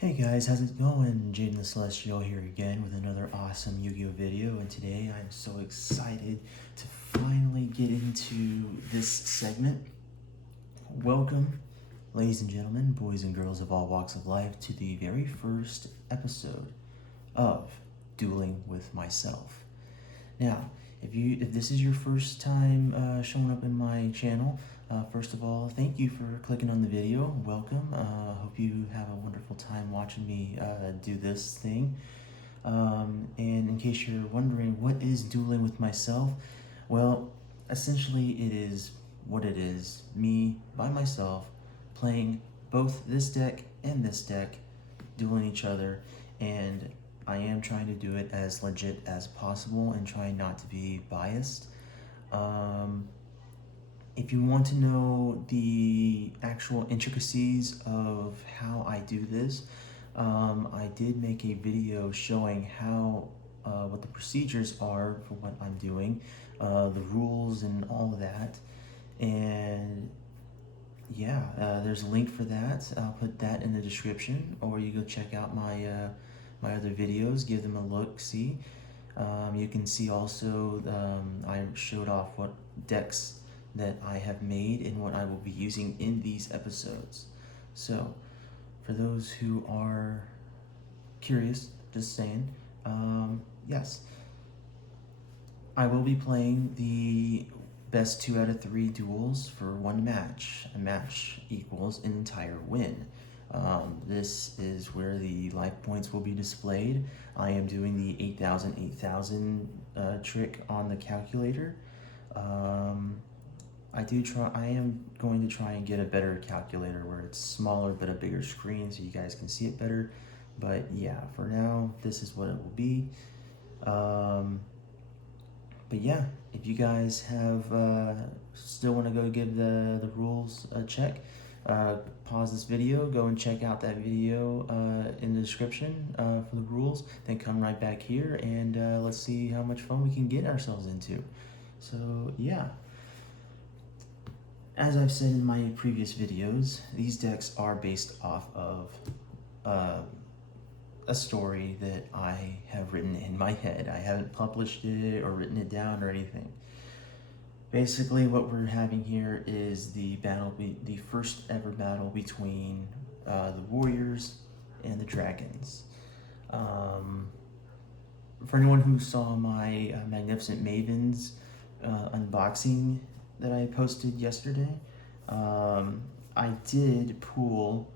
Hey guys, how's it going? Jaden the Celestial here again with another awesome Yu-Gi-Oh video, and today I'm so excited to finally get into this segment. Welcome, ladies and gentlemen, boys and girls of all walks of life, to the very first episode of Dueling with Myself. Now, if this is your first time showing up in my channel, first of all, thank you for clicking on the video. Welcome. Hope you have a wonderful time watching me do this thing. And in case you're wondering, what is Dueling with Myself? Well, essentially it is what it is. Me, by myself, playing both this deck and this deck, dueling each other, and I am trying to do it as legit as possible and trying not to be biased. If you want to know the actual intricacies of how I do this, I did make a video showing how what the procedures are for what I'm doing, the rules and all of that, and yeah, there's a link for that. I'll put that in the description, or you go check out my my other videos, give them a look, see. You can see also, I showed off what decks that I have made and what I will be using in these episodes. So, for those who are curious, just saying, yes, I will be playing the best 2 out of 3 duels for one match. A match equals an entire win. This is where the life points will be displayed. I am doing the 8,000 trick on the calculator. I am going to try and get a better calculator where it's smaller but a bigger screen so you guys can see it better. But yeah, for now, this is what it will be. But yeah, if you guys have still want to go give the rules a check, pause this video, go and check out that video in the description for the rules, then come right back here and let's see how much fun we can get ourselves into. So yeah, as I've said in my previous videos, these decks are based off of a story that I have written in my head. I haven't published it or written it down or anything. Basically, what we're having here is the first ever battle between the Warriors and the Dragons. For anyone who saw my Magnificent Mavens unboxing that I posted yesterday, I did pull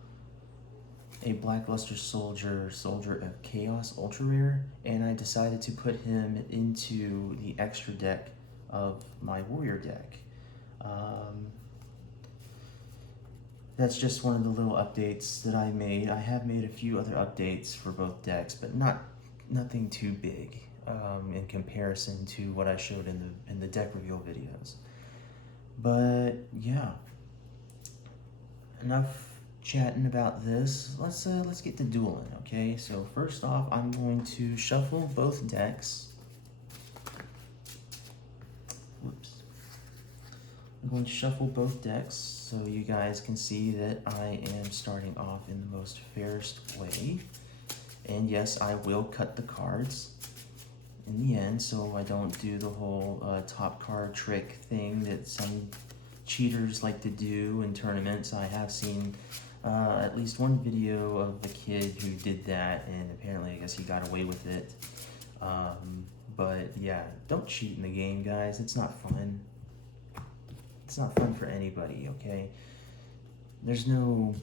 a Blackluster Soldier of Chaos Ultra Rare, and I decided to put him into the extra deck of my Warrior deck. That's just one of the little updates that I made. I have made a few other updates for both decks, but nothing too big in comparison to what I showed in the deck reveal videos. But yeah, enough chatting about this. Let's get to dueling, okay? So first off, I'm going to shuffle both decks. Whoops. I'm going to shuffle both decks so you guys can see that I am starting off in the most fairest way. And yes, I will cut the cards in the end, so I don't do the whole top card trick thing that some cheaters like to do in tournaments. I have seen at least one video of a kid who did that, and apparently I guess he got away with it. But yeah, don't cheat in the game, guys. It's not fun. It's not fun for anybody, okay? There's no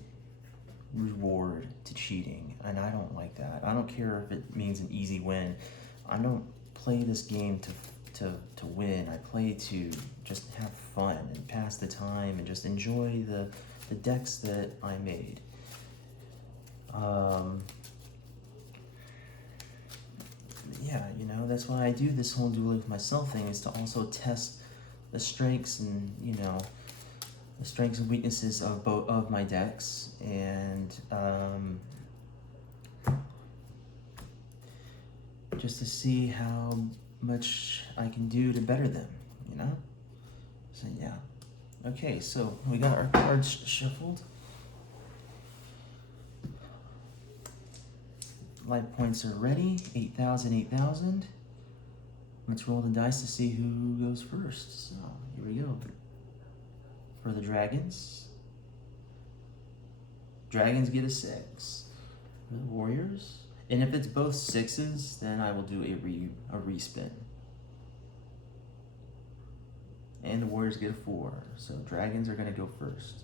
reward to cheating, and I don't like that. I don't care if it means an easy win. I don't play this game to win. I play to just have fun and pass the time and just enjoy the decks that I made. Yeah, you know, that's why I do this whole dueling with myself thing, is to also test the strengths and, you know, the strengths and weaknesses of both of my decks, and just to see how much I can do to better them, you know? So yeah. Okay, so we got our cards shuffled. life points are ready. 8,000, 8,000. Let's roll the dice to see who goes first. So here we go. For the dragons. Dragons get a 6. For the warriors. And if it's both 6s, then I will do a respin. And the warriors get a 4. So dragons are gonna go first.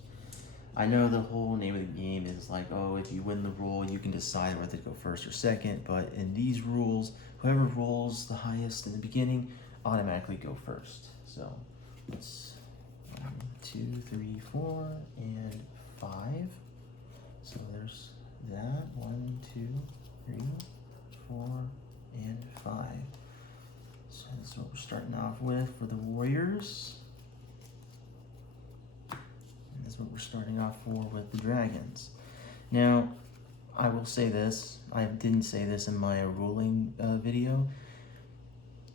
I know the whole name of the game is like, oh, if you win the roll, you can decide whether to go first or second. But in these rules, whoever rolls the highest in the beginning automatically go first. So let's 1, 2, 3, 4, and 5. So there's that. 1, 2, 3, 4, and 5. So that's what we're starting off with for the warriors. And that's what we're starting off for with the dragons. Now, I will say this. I didn't say this in my ruling video.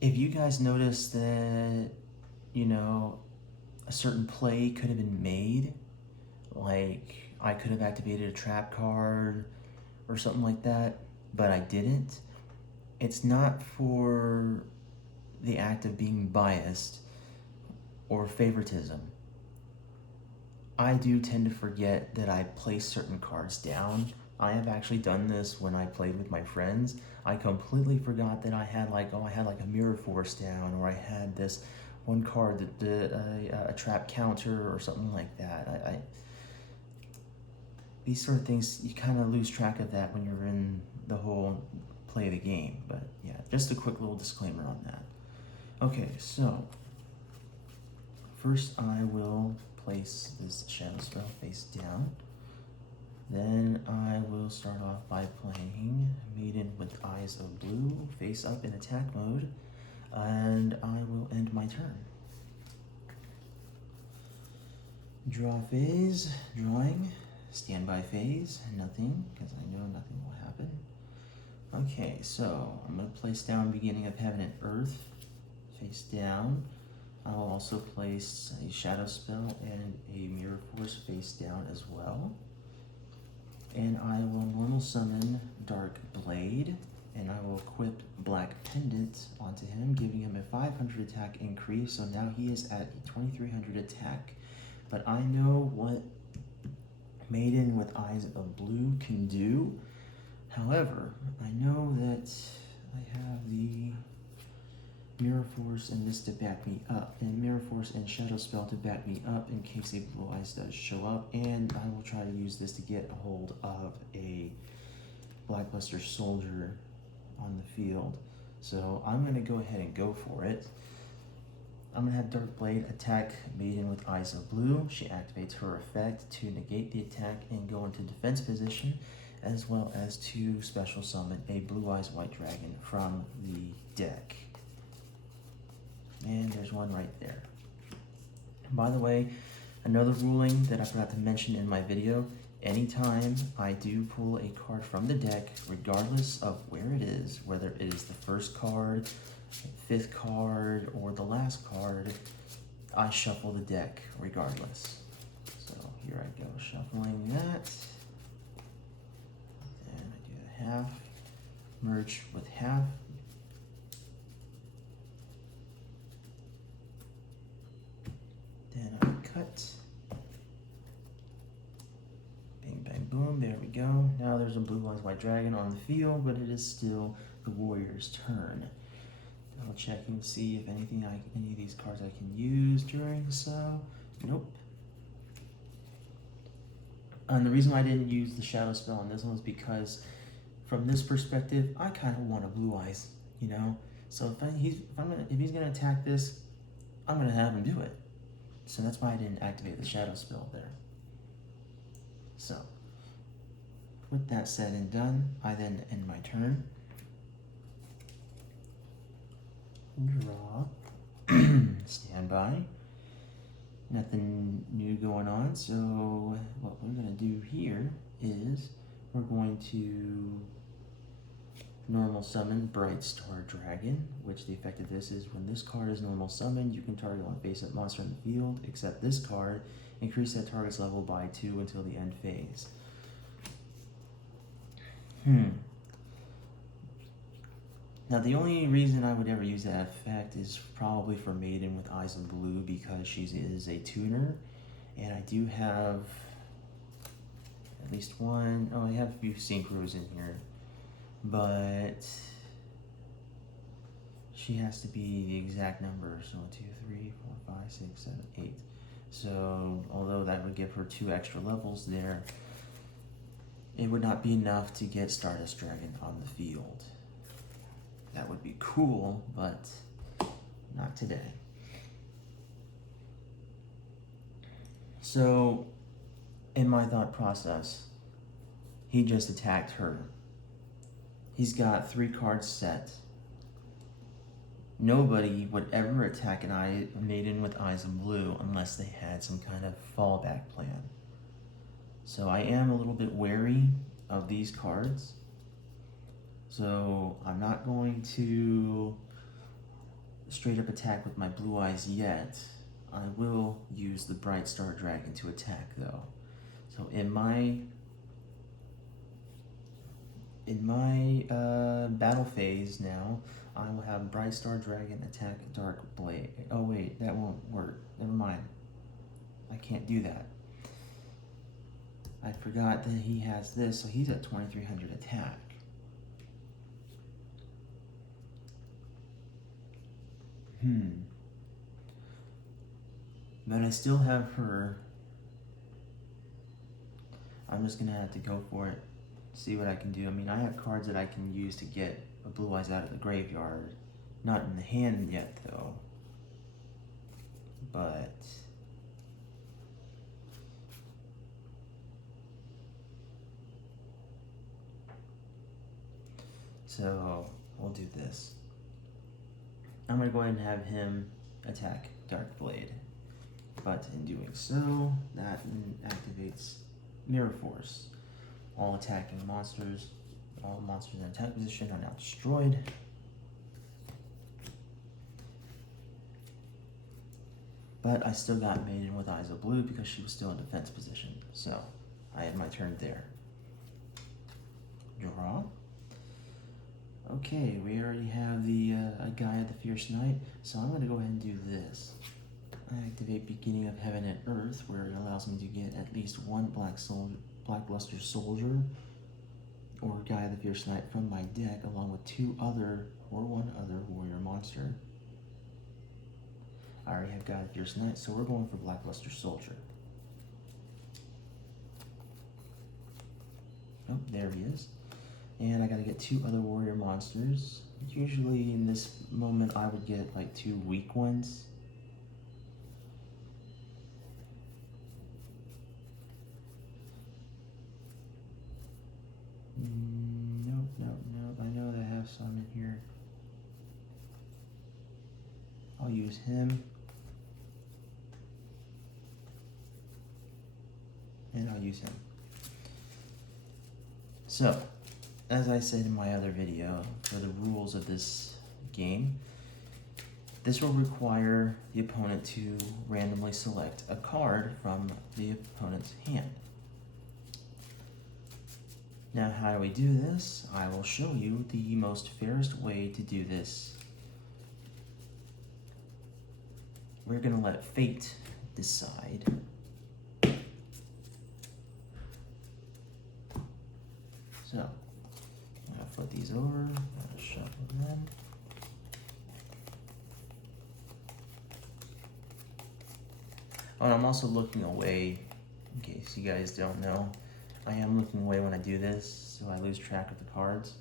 If you guys notice that, you know, a certain play could have been made, like I could have activated a trap card or something like that, but I didn't, it's not for the act of being biased or favoritism. I do tend to forget that I place certain cards down. I have actually done this when I played with my friends. I completely forgot that I had like, oh, I had like a mirror force down, or I had this one card that did a trap counter or something like that. These sort of things, you kind of lose track of that when you're in the whole play of the game. But yeah, just a quick little disclaimer on that. Okay, so first I will place this shadow spell face down. Then I will start off by playing Maiden with Eyes of Blue, face up in attack mode, and I will end my turn. Draw phase, drawing, standby phase, nothing, because I know nothing will happen. Okay, so I'm going to place down Beginning of Heaven and Earth, face down. I will also place a Shadow Spell and a Mirror Force face down as well. And I will normal summon Dark Blade, and I will equip Black Pendant onto him, giving him a 500 attack increase, so now he is at a 2300 attack. But I know what Maiden with Eyes of Blue can do. However, I know that I have the Mirror Force and this to back me up, and Mirror Force and Shadow Spell to back me up in case a Blue Eyes does show up, and I will try to use this to get a hold of a Blackluster Soldier on the field. So I'm going to go ahead and go for it. I'm going to have Dark Blade attack Maiden with Eyes of Blue. She activates her effect to negate the attack and go into defense position, as well as to special summon a Blue Eyes White Dragon from the deck. And there's one right there. By the way, another ruling that I forgot to mention in my video, anytime I do pull a card from the deck, regardless of where it is, whether it is the first card, 5th card, or the last card, I shuffle the deck regardless. So here I go, shuffling that. And I do the half, merge with half. Then I cut. Bang, bang, boom, there we go. Now there's a Blue Eyes White Dragon on the field, but it is still the Warrior's turn. I'll check and see if any of these cards I can use during so. Nope. And the reason why I didn't use the Shadow Spell on this one was because from this perspective, I kind of want a Blue Eyes, you know? So if he's gonna attack this, I'm gonna have him do it. So that's why I didn't activate the Shadow Spell there. So, with that said and done, I then end my turn. Draw. Standby. Nothing new going on, so what we're going to do here is we're going to normal summon Bright Star Dragon, which the effect of this is when this card is normal summoned, you can target one face-up monster in the field, except this card, increase that target's level by 2 until the end phase. Now, the only reason I would ever use that effect is probably for Maiden with Eyes of Blue, because she is a tuner, and I do have at least one. Oh, I have a few synchros in here, but she has to be the exact number. So 1, 2, 3, 4, 5, 6, 7, 8. So although that would give her 2 extra levels there, it would not be enough to get Stardust Dragon on the field. That would be cool, but not today. So, in my thought process, he just attacked her. He's got 3 cards set. Nobody would ever attack a Maiden with Eyes of Blue unless they had some kind of fallback plan. So I am a little bit wary of these cards. So I'm not going to straight up attack with my Blue Eyes yet. I will use the Bright Star Dragon to attack though. So in my battle phase now, I will have Bright Star Dragon attack Dark Blade. Oh wait, that won't work. Never mind. I can't do that. I forgot that he has this, so he's at 2300 attack. But I still have her. I'm just gonna have to go for it. See what I can do. I mean, I have cards that I can use to get a Blue Eyes out of the graveyard. Not in the hand yet, though. But so we'll do this. I'm gonna go ahead and have him attack Dark Blade. But in doing so, that activates Mirror Force. All attacking monsters, all monsters in attack position are now destroyed. But I still got Maiden with Eyes of Blue because she was still in defense position. So I had my turn there. Draw. Okay, we already have the Yugioh the Fierce Knight, so I'm going to go ahead and do this. I activate Beginning of Heaven and Earth, where it allows me to get at least one Black Luster Soldier or Yugioh the Fierce Knight from my deck, along with 2 other or 1 other warrior monster. I already have Yugioh the Fierce Knight, so we're going for Black Luster Soldier. Oh, there he is. And I gotta get 2 other warrior monsters. Usually in this moment I would get like 2 weak ones. Nope. I know that I have some in here. I'll use him. And I'll use him. So, as I said in my other video, for the rules of this game, this will require the opponent to randomly select a card from the opponent's hand. Now, how do we do this? I will show you the most fairest way to do this. We're going to let fate decide. So, I'm going to flip these over, I'm going to shuffle them. Oh, and I'm also looking away, in case you guys don't know. I am looking away when I do this, so I lose track of the cards.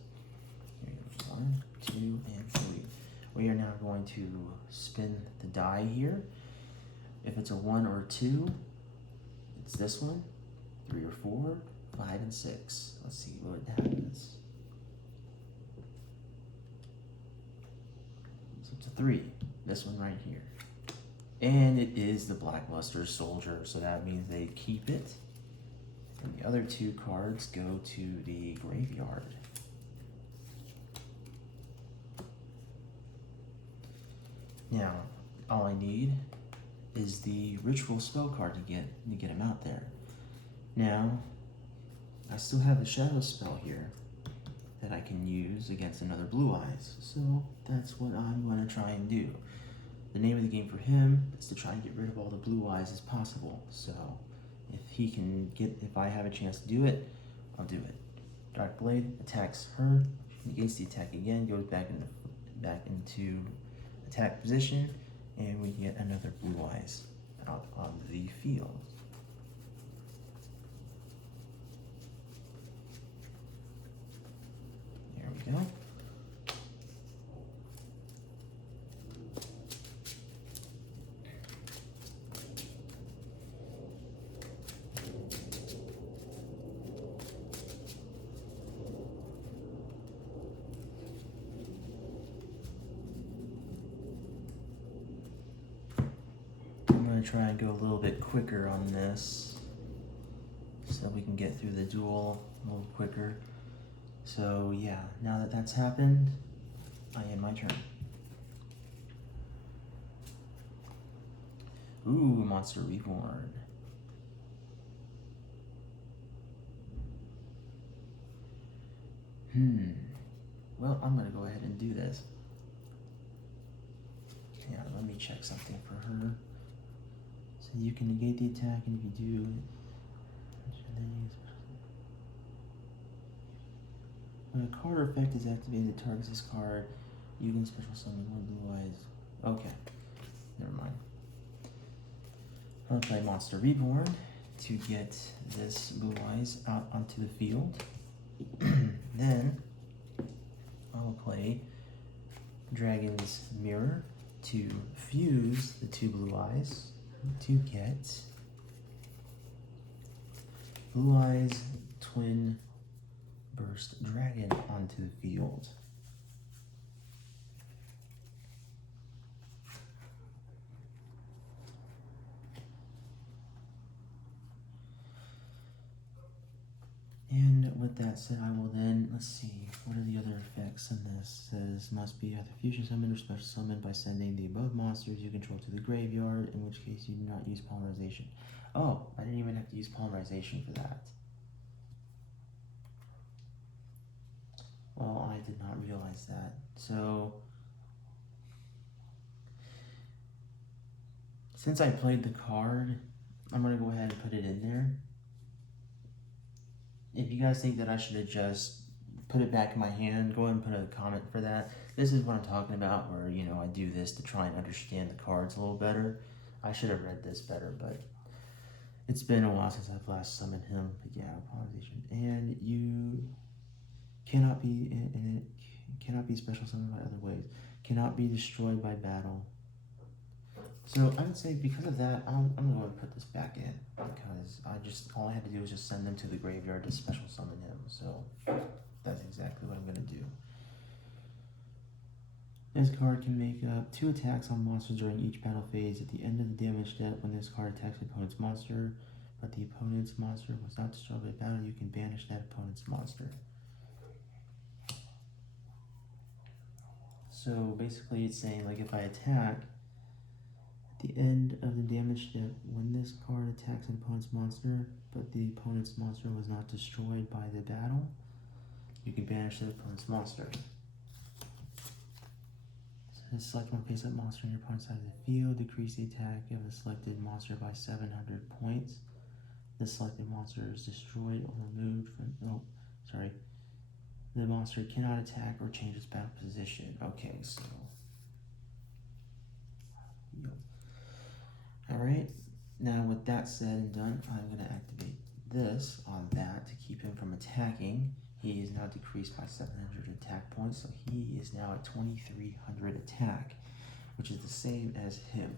Here we go. 1, 2, and 3. We are now going to spin the die here. If it's a 1 or a 2, it's this one. 3 or 4, 5 and 6. Let's see what happens. So it's a 3. This one right here. And it is the Black Luster Soldier, so that means they keep it. And the other 2 cards go to the graveyard. Now, all I need is the Ritual Spell card to get him out there. Now, I still have the Shadow Spell here. that I can use against another Blue Eyes. So that's what I'm going to try and do. The name of the game for him is to try and get rid of all the Blue Eyes as possible. So if I have a chance to do it, I'll do it. Dark Blade attacks her, negates the attack again, goes back into attack position, and we get another Blue Eyes out on the field. There we go. I'm going to try and go a little bit quicker on this so we can get through the duel a little quicker. So yeah, now that that's happened, I end my turn. Ooh, Monster Reborn. Well, I'm gonna go ahead and do this. Yeah, let me check something for her. So you can negate the attack, and if you do, when a card or effect is activated that targets this card, you can special summon one Blue Eyes. Okay, never mind. I'm gonna play Monster Reborn to get this Blue Eyes out onto the field. Then I will play Dragon's Mirror to fuse the two Blue Eyes to get Blue Eyes Twin Burst Dragon onto the field. And with that said, I will then, let's see, what are the other effects in this? It says, must be either fusion summoned or special summoned by sending the above monsters you control to the graveyard, in which case you do not use polymerization. Oh, I didn't even have to use polymerization for that. Well, I did not realize that. So, since I played the card, I'm going to go ahead and put it in there. If you guys think that I should have just put it back in my hand, go ahead and put a comment for that. This is what I'm talking about, where, you know, I do this to try and understand the cards a little better. I should have read this better, but it's been a while since I've last summoned him. But yeah, polymerization. And you cannot be special summoned by other ways. Cannot be destroyed by battle. So I would say because of that, I'm gonna go ahead and put this back in, because all I had to do was just send them to the graveyard to special summon him. So that's exactly what I'm gonna do. This card can make up 2 attacks on monsters during each battle phase. At the end of the damage step, when this card attacks the opponent's monster, but the opponent's monster was not destroyed by battle, you can banish that opponent's monster. So basically it's saying, like, if I attack, the end of the damage step, when this card attacks an opponent's monster, but the opponent's monster was not destroyed by the battle, you can banish the opponent's monster. So select one face-up monster on your opponent's side of the field, decrease the attack of the selected monster by 700 points. The selected monster is destroyed or removed from, the monster cannot attack or change its battle position. Okay, so, Alright, now with that said and done, I'm going to activate this on that to keep him from attacking. He is now decreased by 700 attack points, so he is now at 2300 attack, which is the same as him.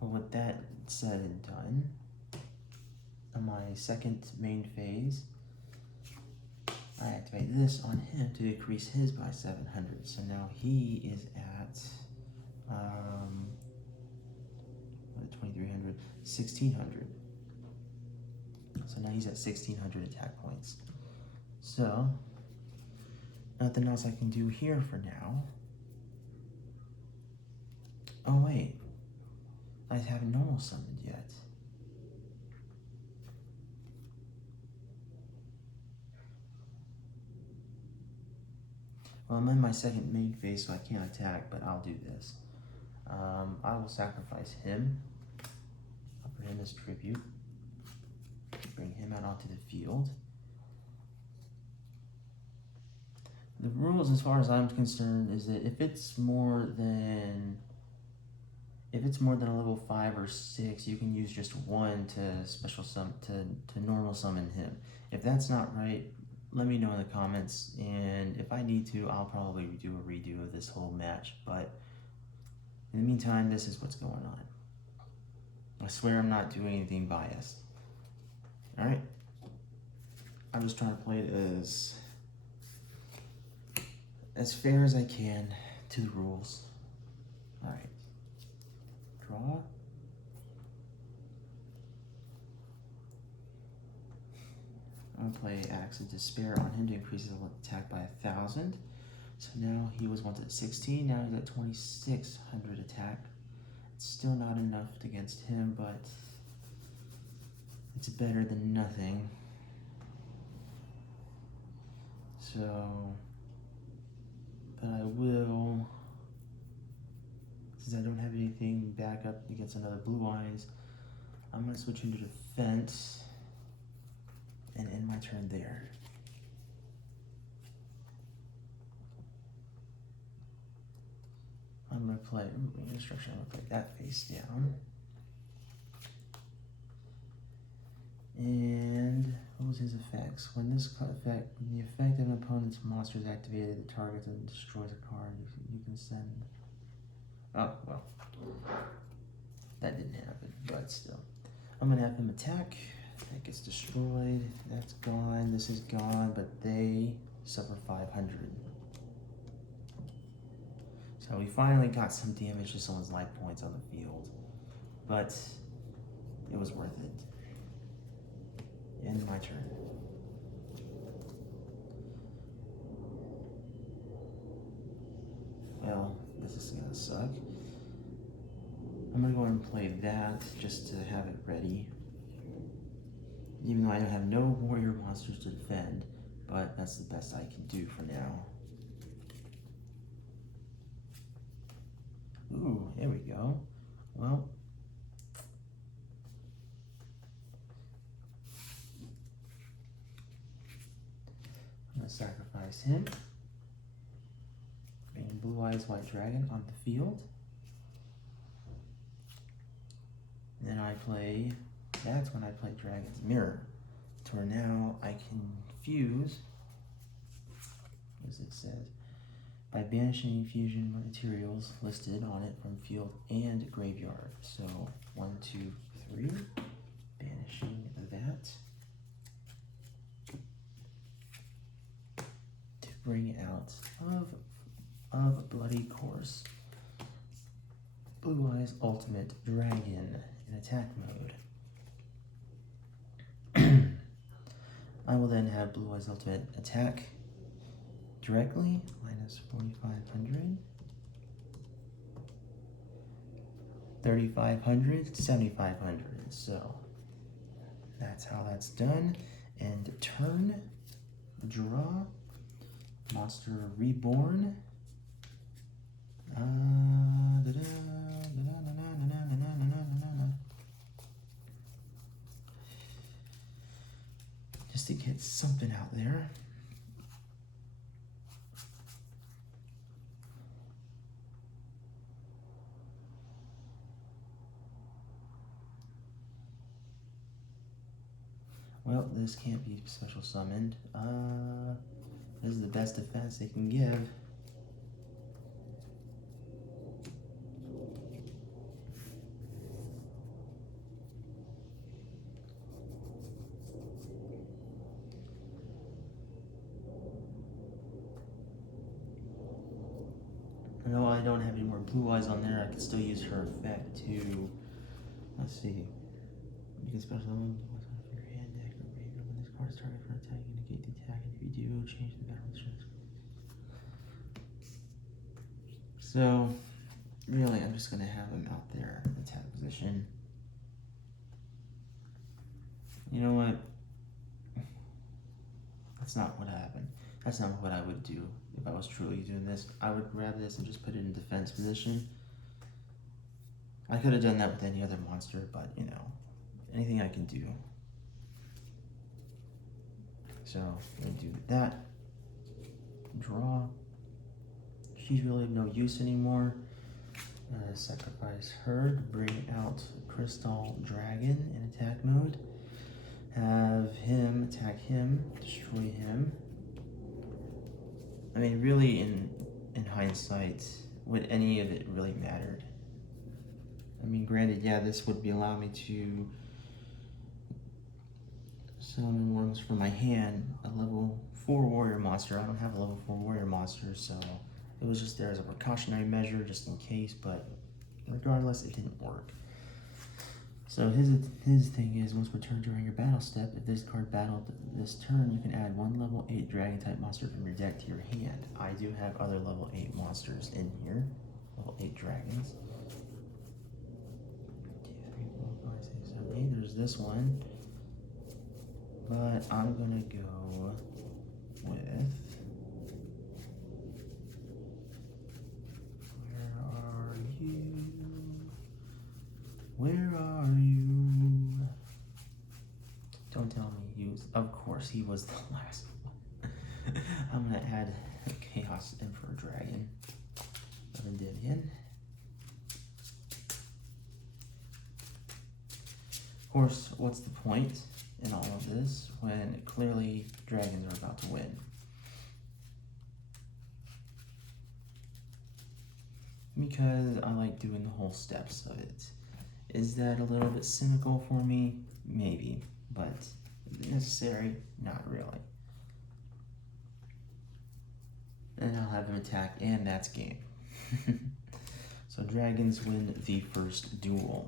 Well, with that said and done, on my second main phase, I activate this on him to decrease his by 700. So now he is at 2300, 1600. So now he's at 1600 attack points. So nothing else I can do here for now. Oh wait, I haven't normal summoned yet. Well, I'm in my second main phase, so I can't attack, but I'll do this. I will sacrifice him. I'll put him as tribute. Bring him out onto the field. The rules, as far as I'm concerned, is that if it's more than a level 5 or 6, you can use just one to special to normal summon him. If that's not right, let me know in the comments, and if I need to, I'll probably do a redo of this whole match. But in the meantime, this is what's going on. I swear I'm not doing anything biased. Alright? I'm just trying to play it as fair as I can to the rules. Alright. Draw. I'm going to play Axe of Despair on him to increase his attack by 1,000. So now he was once at 16, now he's at 2,600 attack. It's still not enough against him, but it's better than nothing. So, but I will, since I don't have anything back up against another Blue Eyes, I'm going to switch into defense and end my turn there. I'm going to play, instruction, I'm going to play that face down. And what was his effects? When the effect of an opponent's monster is activated, it targets and destroys a card. You can send. Oh, well. That didn't happen, but still. I'm going to have him attack. That gets destroyed. That's gone. This is gone, but they suffer 500. So we finally got some damage to someone's life points on the field, but it was worth it. End my turn. Well, this is gonna suck. I'm gonna go ahead and play that just to have it ready. Even though I have no warrior monsters to defend, but that's the best I can do for now. Ooh, there we go. Well, I'm going to sacrifice him. Bring Blue Eyes White Dragon on the field. And then I play, that's when I play Dragon's Mirror. To where now I can fuse, as it says, by banishing fusion materials listed on it from field and graveyard. So 1, 2, 3, banishing that. To bring out of Bloody Course, Blue Eyes Ultimate Dragon in attack mode. I will then have Blue Eyes Ultimate attack directly, minus 4,500, 3,500, 7,500. So that's how that's done. And turn, draw, monster reborn. Just to get something out there. Well, this can't be special summoned. This is the best defense they can give. No, I don't have any more Blue Eyes on there. I can still use her effect to, let's see. You can special summon your hand deck or graveyard when this card is targeted for an attack, you negate the attack, and if you do, change the battle instructions. So, really, I'm just going to have him out there in attack position. You know what? That's not what happened. That's not what I would do if I was truly doing this. I would grab this and just put it in defense position. I could have done that with any other monster, but you know, anything I can do. So I'm gonna do that. Draw. She's really no use anymore. Sacrifice her to bring out Crystal Dragon in attack mode. Have him attack him, destroy him. I mean, really, in hindsight, would any of it really mattered? I mean, granted, yeah, this would be allowing me to summon worms from my hand, a level 4 warrior monster. I don't have a level 4 warrior monster, so it was just there as a precautionary measure, just in case, but regardless, it didn't work. So his thing is, once returned during your battle step, if this card battled this turn, you can add 1 level 8 dragon type monster from your deck to your hand. I do have other level 8 monsters in here, level 8 dragons. 2, 3, 4, 5, 6, 7, 8. There's this one, but I'm gonna go with. Where are you? Don't tell me you. Of course, he was the last one. I'm gonna add Chaos Emperor Dragon of Endymion. Of course, what's the point in all of this when clearly dragons are about to win? Because I like doing the whole steps of it. Is that a little bit cynical for me? Maybe, but necessary? Not really. And I'll have him attack, and that's game. So dragons win the first duel.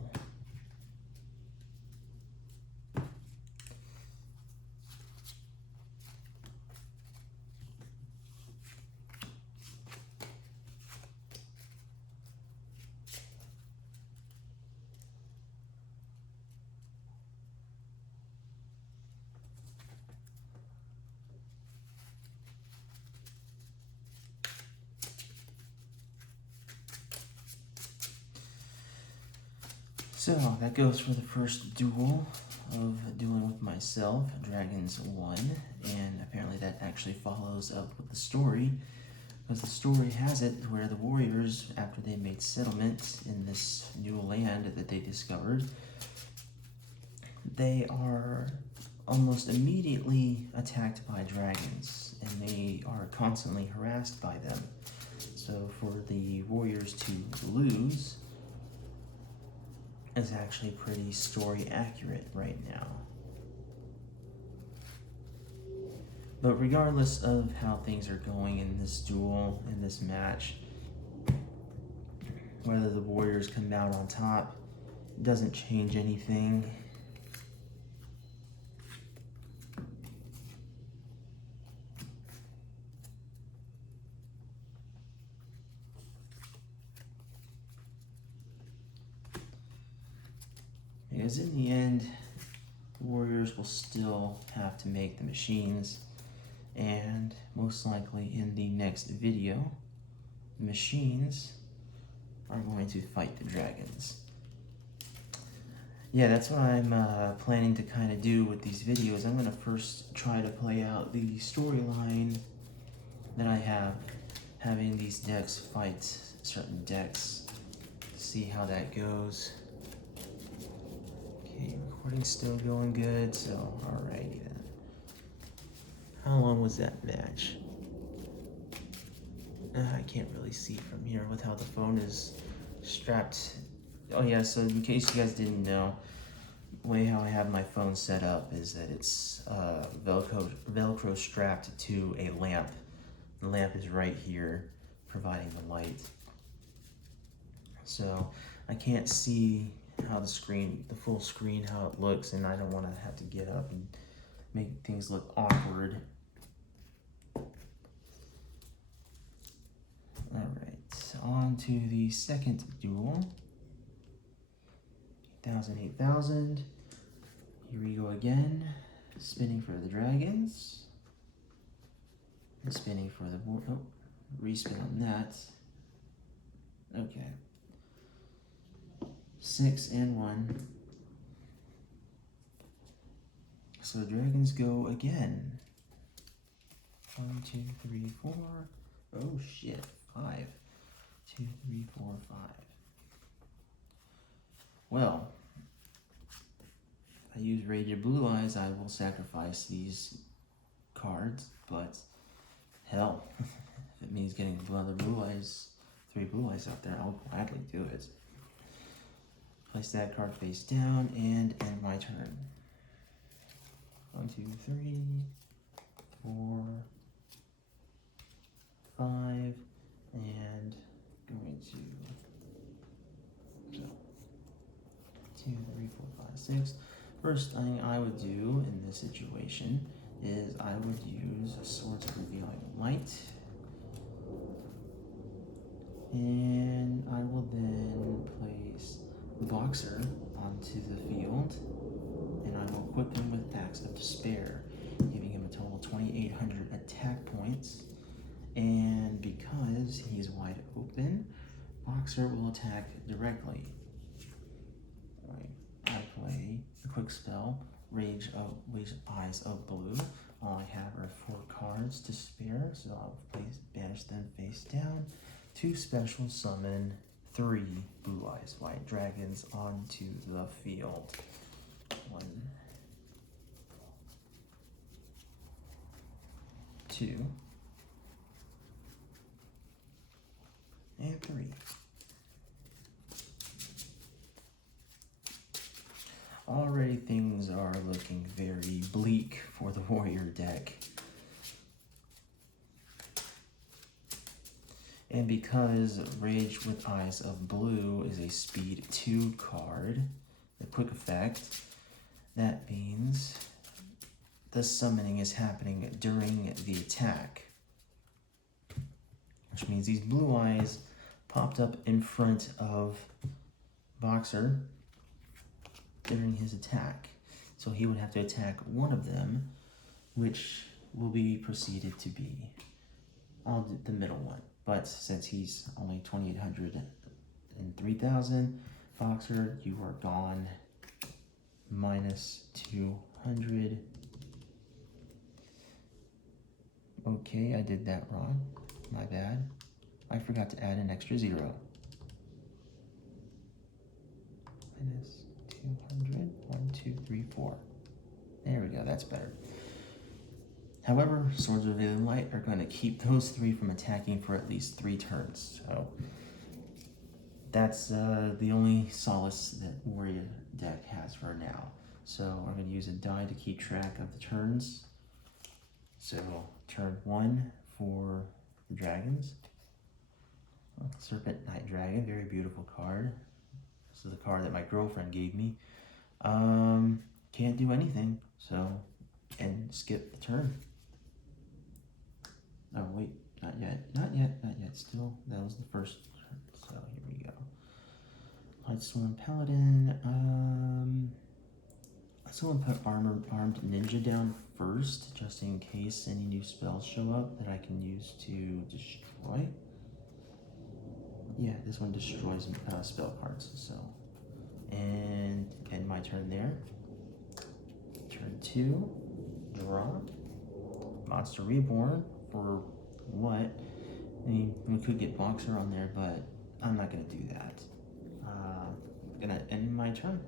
So that goes for the first duel of Dueling with Myself, Dragons 1, and apparently that actually follows up with the story, because the story has it where the warriors, after they made settlement in this new land that they discovered, they are almost immediately attacked by dragons, and they are constantly harassed by them. So for the warriors to lose is actually pretty story accurate right now. But regardless of how things are going in this duel, in this match, whether the warriors come out on top doesn't change anything. Because in the end, the warriors will still have to make the machines, and most likely in the next video, the machines are going to fight the dragons. Yeah, that's what I'm planning to kind of do with these videos. I'm going to first try to play out the storyline that I have, having these decks fight certain decks, see how that goes. Okay, recording's still going good, so alrighty then. How long was that match? I can't really see from here with how the phone is strapped. Oh yeah, so in case you guys didn't know, the way how I have my phone set up is that it's Velcro strapped to a lamp. The lamp is right here, providing the light. So I can't see how the screen, the full screen, how it looks, and I don't want to have to get up and make things look awkward. Alright, on to the second duel. 8,000, 8,000. Here we go again, spinning for the dragons. And spinning for the board. Oh, respin on that. Okay. 6 and 1. So the dragons go again. 1, 2, 3, 4. Oh shit. 5. 2, 3, 4, 5. Well, if I use Raged Blue Eyes, I will sacrifice these cards, but hell, if it means getting another Blue Eyes, 3 Blue Eyes out there, I'll gladly do it. Place that card face down and end my turn. 1, 2, 3, 4, 5, and going to, so 2, 3, 4, 5, 6. First thing I would do in this situation is I would use Swords of Revealing Light, and I will then place Boxer onto the field, and I will equip him with Axe of Despair, giving him a total of 2,800 attack points. And because he is wide open, Boxer will attack directly. I play a quick spell, Rage Eyes of Blue. All I have are 4 cards to spare, so I'll banish them face down to special summon 3 Blue Eyes White Dragons onto the field. 1, 2, and 3. Already things are looking very bleak for the warrior deck. And because Rage with Eyes of Blue is a speed 2 card, the quick effect, that means the summoning is happening during the attack. Which means these blue eyes popped up in front of Boxer during his attack. So he would have to attack one of them, which will be proceeded to be, I'll do the middle one. But since he's only 2,800 and 3,000, Boxer, you are gone. Minus 200. Okay, I did that wrong. My bad. I forgot to add an extra 0. Minus 200. 1, 2, 3, 4. There we go, that's better. However, Swords of Revealing Light are going to keep those 3 from attacking for at least 3 turns. So that's the only solace that Warrior deck has for now. So I'm going to use a die to keep track of the turns. So turn 1 for the dragons. Serpent Night Dragon, very beautiful card. This is a card that my girlfriend gave me. Can't do anything, so, and skip the turn. Oh wait, not yet, not yet, not yet. Still, that was the first turn. So here we go. Lightsworn Paladin. Someone put Armed Ninja down first, just in case any new spells show up that I can use to destroy. Yeah, this one destroys spell cards. So, and end my turn there. Turn 2, draw. Monster Reborn for what? I mean, we could get Boxer on there, but I'm not gonna do that. Gonna end my turn.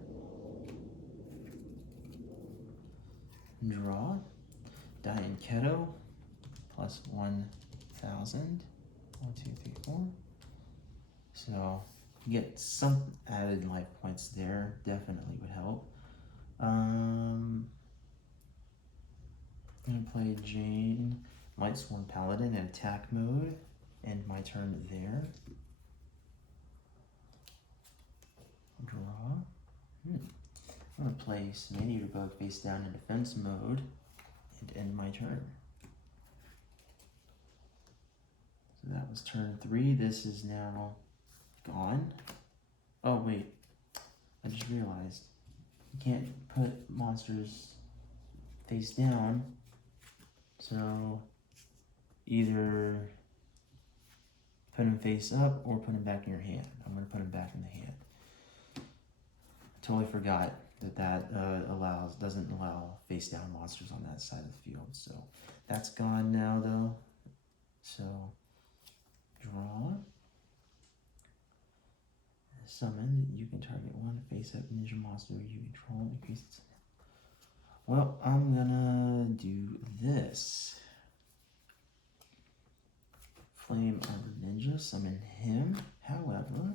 Draw. Dying Keto. Plus 1,000. 1, 2, 3, 4. So get some added life points there. Definitely would help. I'm gonna play Jane, Lightsworn Paladin in attack mode. End my turn there. Draw. I'm gonna play Semanity Bug face down in defense mode and end my turn. So that was turn 3. This is now gone. Oh wait, I just realized you can't put monsters face down, so either put him face up or put him back in your hand. I'm going to put him back in the hand. Totally forgot that doesn't allow face down monsters on that side of the field. So that's gone now though. So draw. Summon. You can target one face up ninja monster you control. Increase its. Well, I'm gonna do this. Flame Armor Ninja, summon him. However,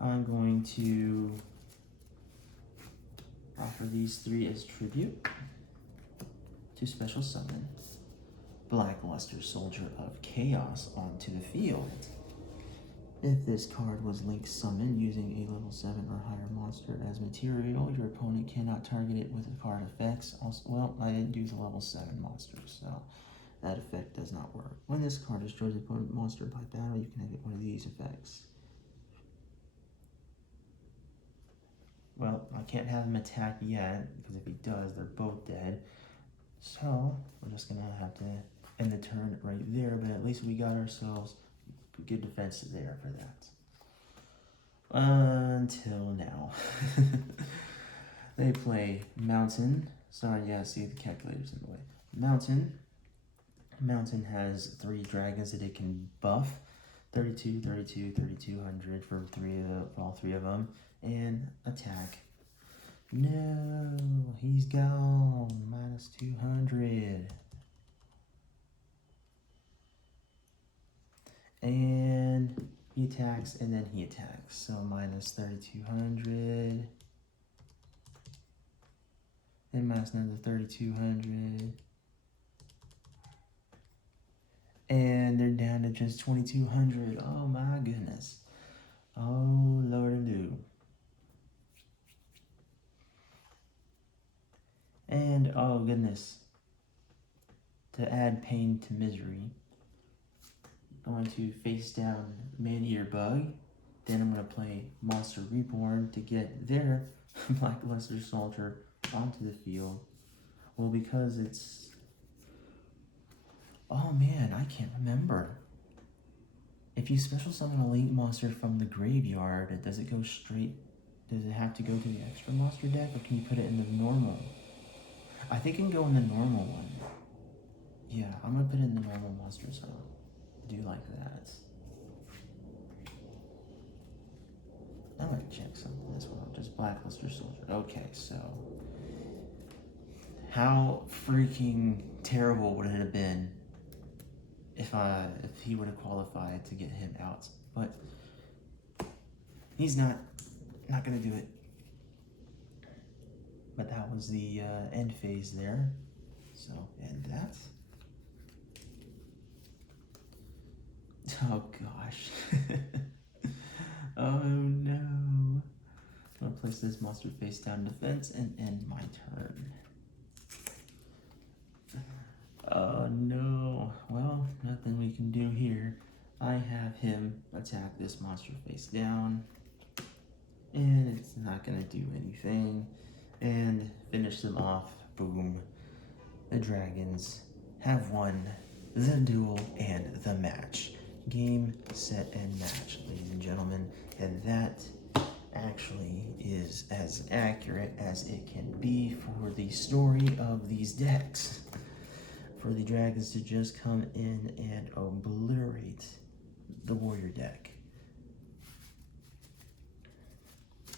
I'm going to offer these 3 as tribute to special summon Blackluster Soldier of Chaos onto the field. If this card was link summoned using a level 7 or higher monster as material, your opponent cannot target it with the card effects. Also, well, I didn't do the level 7 monster, so that effect does not work. When this card destroys the opponent monster by battle, you can get one of these effects. Well, I can't have him attack yet, because if he does, they're both dead. So, we're just going to have to end the turn right there, but at least we got ourselves good defense there for that. Until now. They play Mountain. Sorry, yeah, see the calculator's in the way. Mountain. Mountain has 3 dragons that it can buff. 32, 32, 3200 for all 3 of them. And attack. No, he's gone. Minus 200. And he attacks, and then he attacks. So minus 3200. Then minus another 3200. And they're down to just 2200. Oh my goodness. Oh Lord and do. And oh goodness. To add pain to misery, I'm going to face down Man-Eater Bug. Then I'm going to play Monster Reborn to get their Blackluster Soldier onto the field. Well, because it's... Oh man, I can't remember. If you special summon a link monster from the graveyard, does it go straight? Does it have to go to the extra monster deck, or can you put it in the normal? I think it can go in the normal one. Yeah, I'm going to put it in the normal monster zone. Do like that. I'm gonna check something this one. Just Blackluster Soldier. Okay, so how freaking terrible would it have been if he would have qualified to get him out? But he's not gonna do it. But that was the end phase there. So end that. Oh gosh. Oh no. I'm gonna place this monster face down defense and end my turn. Oh no. Well, nothing we can do here. I have him attack this monster face down. And it's not gonna do anything. And finish them off. Boom. The dragons have won the duel and the match. Game, set, and match, ladies and gentlemen. And that actually is as accurate as it can be for the story of these decks. For the dragons to just come in and obliterate the warrior deck.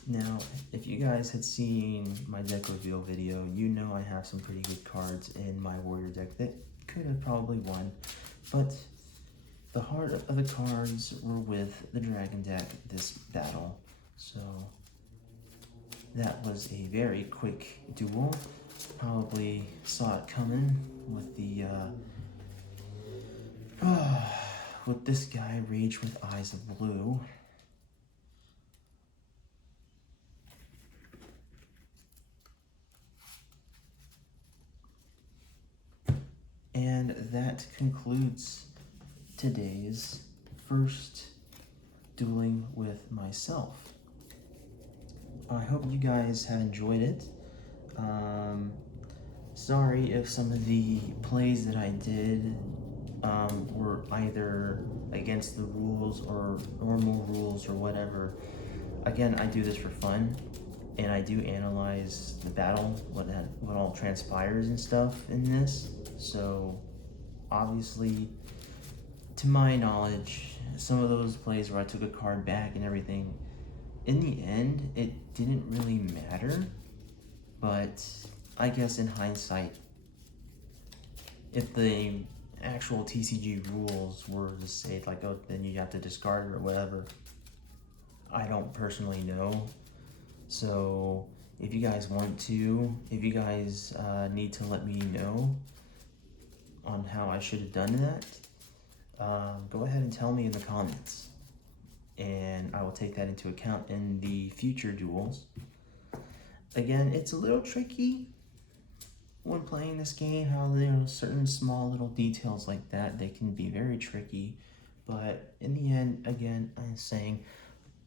Now, if you guys had seen my deck reveal video, you know I have some pretty good cards in my warrior deck that could have probably won, but the heart of the cards were with the dragon deck this battle, so that was a very quick duel. Probably saw it coming with the with this guy, Rage with Eyes of Blue. And that concludes today's first dueling with myself. I hope you guys have enjoyed it. Sorry if some of the plays that I did were either against the rules or normal rules or whatever. Again, I do this for fun, and I do analyze the battle, what all transpires and stuff in this. So obviously, to my knowledge, some of those plays where I took a card back and everything, in the end, it didn't really matter. But I guess in hindsight, if the actual TCG rules were to say like, oh, then you have to discard it or whatever, I don't personally know. So if you guys want to, if you guys need to let me know on how I should have done that, go ahead and tell me in the comments, and I will take that into account in the future duels. Again, it's a little tricky when playing this game, how certain small little details like that, they can be very tricky. But in the end, again, I'm saying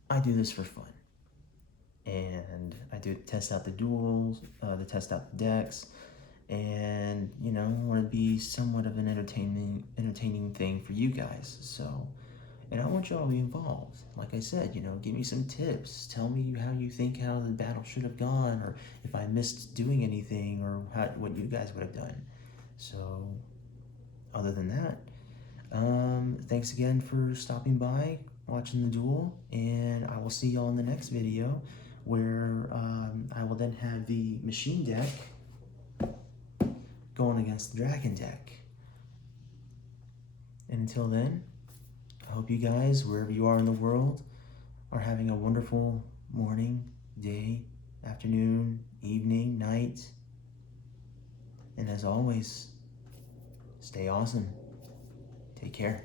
I do this for fun. And I do test out the duels, to test out the decks, and want to be somewhat of an entertaining thing for you guys. So, and I want y'all to be involved. Like I said, give me some tips. Tell me how you think how the battle should have gone, or if I missed doing anything, or what you guys would have done. So, other than that, thanks again for stopping by, watching the duel, and I will see y'all in the next video, where I will then have the machine deck going against the dragon deck. And until then, I hope you guys, wherever you are in the world, are having a wonderful morning, day, afternoon, evening, night. And as always, stay awesome. Take care.